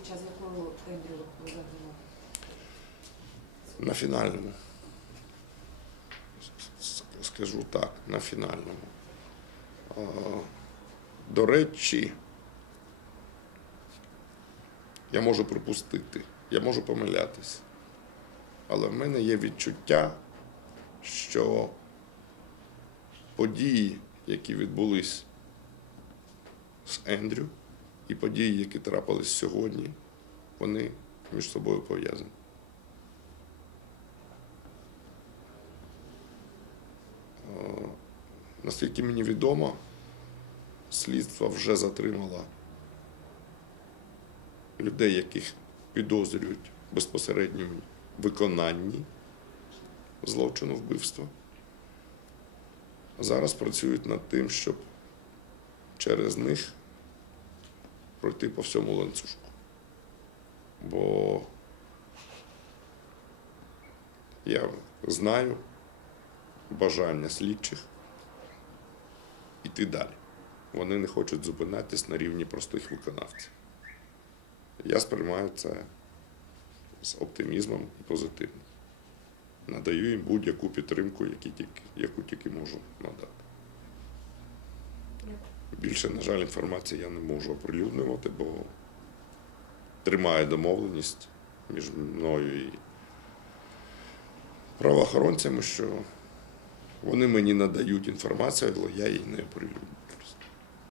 під час якого Ендрю загинув? На фінальному. Скажу так, на фінальному. До речі, я можу припустити, я можу помилятись. Але в мене є відчуття, що події, які відбулись з Ендрю, і події, які трапились сьогодні, вони між собою пов'язані. Е, Наскільки мені відомо, слідство вже затримало людей, яких підозрюють в безпосередньому виконанні злочину вбивства. Зараз працюють над тим, щоб через них пройти по всьому ланцюжку. Бо я знаю бажання слідчих іти далі. Вони не хочуть зупинятись на рівні простих виконавців. Я сприймаю це з оптимізмом і позитивно. Надаю їм будь-яку підтримку, яку тільки можу надати. Більше, на жаль, інформації я не можу оприлюднювати, бо тримає домовленість між мною і правоохоронцями, що вони мені надають інформацію, але я її не оприлюдню.